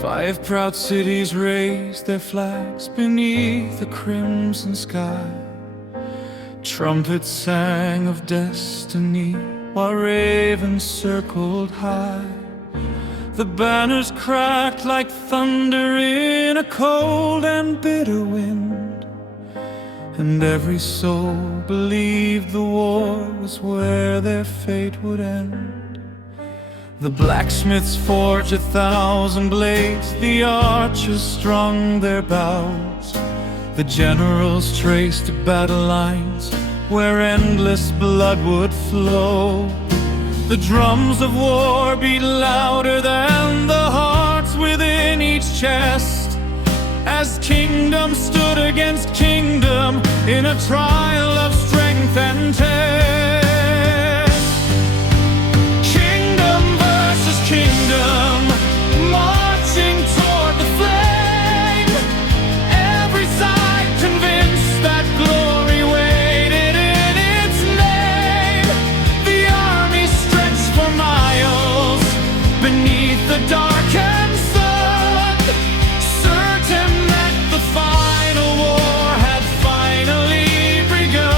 5 proud cities raised their flags beneath the crimson sky. Trumpets sang of destiny while ravens circled high. The banners cracked like thunder in a cold and bitter wind, and every soul believed the war was where their fate would end. The blacksmiths forged 1,000 blades, the archers strung their bows, the generals traced battle lines where endless blood would flow. The drums of war beat louder than the hearts within each chest, as kingdom stood against kingdom in a trial of strength and test. Kingdom, marching toward the flame, every side convinced that glory waited in its name. The army stretched for miles beneath the darkened sun, certain that the final war had finally begun.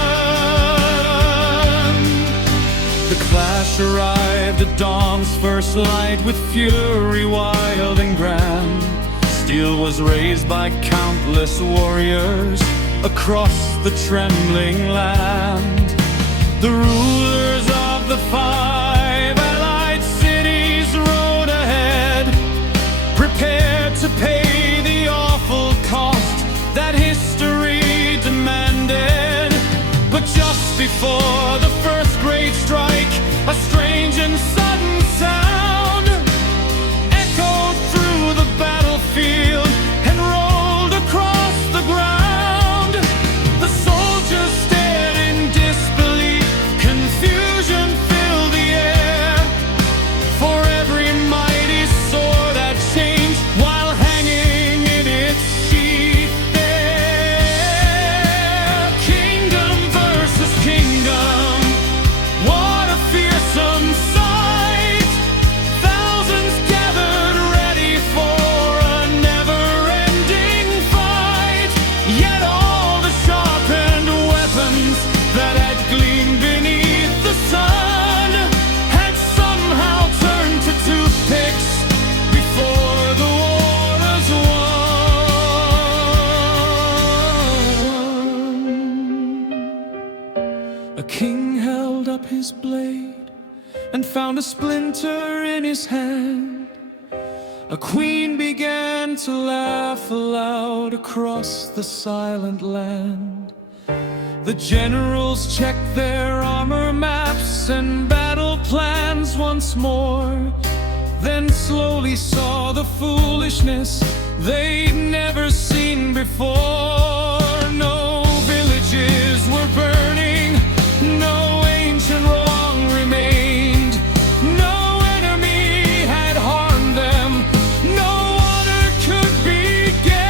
The clash arrived at dawn's first light, with fury wild and grand. Steel was raised by countless warriors across the trembling land. The rulers of the 5 allied cities rode ahead, prepared to pay the awful cost that history demanded. But just before the first great strike, a strange and sudden sound echoed through the battlefield and rolled across the ground. The soldiers stared in disbelief, confusion filled the air, for every mighty sword had changed while hanging in its sheath there. Kingdom versus kingdom, what a fearsome sight! Thousands gathered ready for a never-ending fight. Yet all the sharpened weapons that had gleamed beneath the sun had somehow turned to toothpicks before the war was won. A king held up his blade and found a splinter in his hand. A queen began to laugh aloud across the silent land. The generals checked their armor maps and battle plans once more, then slowly saw the foolishness they'd never seen before. No villages were burning, no ancient wrong remained, no enemy had harmed them, no honor could be gained.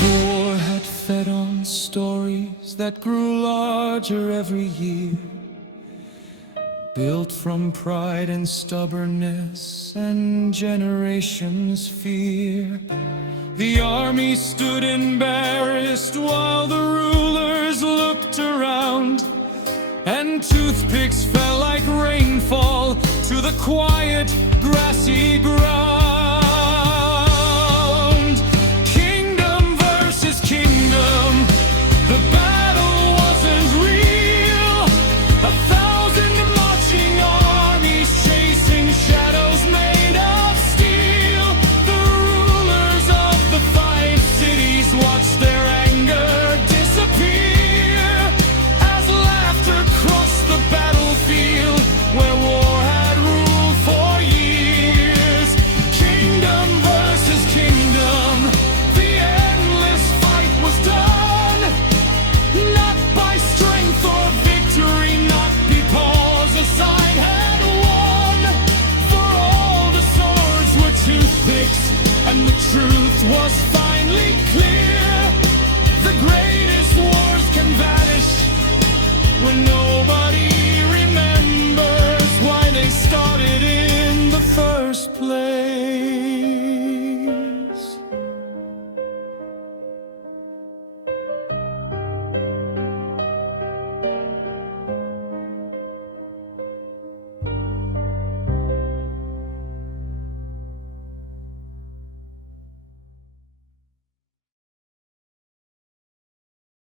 The war had fed on stories that grew larger every year, built from pride and stubbornness and generations' fear. The army stood embarrassed while the rulers looked around, and toothpicks fell like rainfall to the quiet, grassy ground. Kingdom versus kingdom, the battle wasn't real. 1,000 marching armies chasing shadows made of steel. The rulers of the 5 cities watched their anger disappear as laughter crossed the battlefield where war had ruled for years. Kingdom versus kingdom, the endless fight was done, not by strength or victory, not because a side had won, for all the swords were toothpicks and the truth was finally clear. The greatest wars can vanish,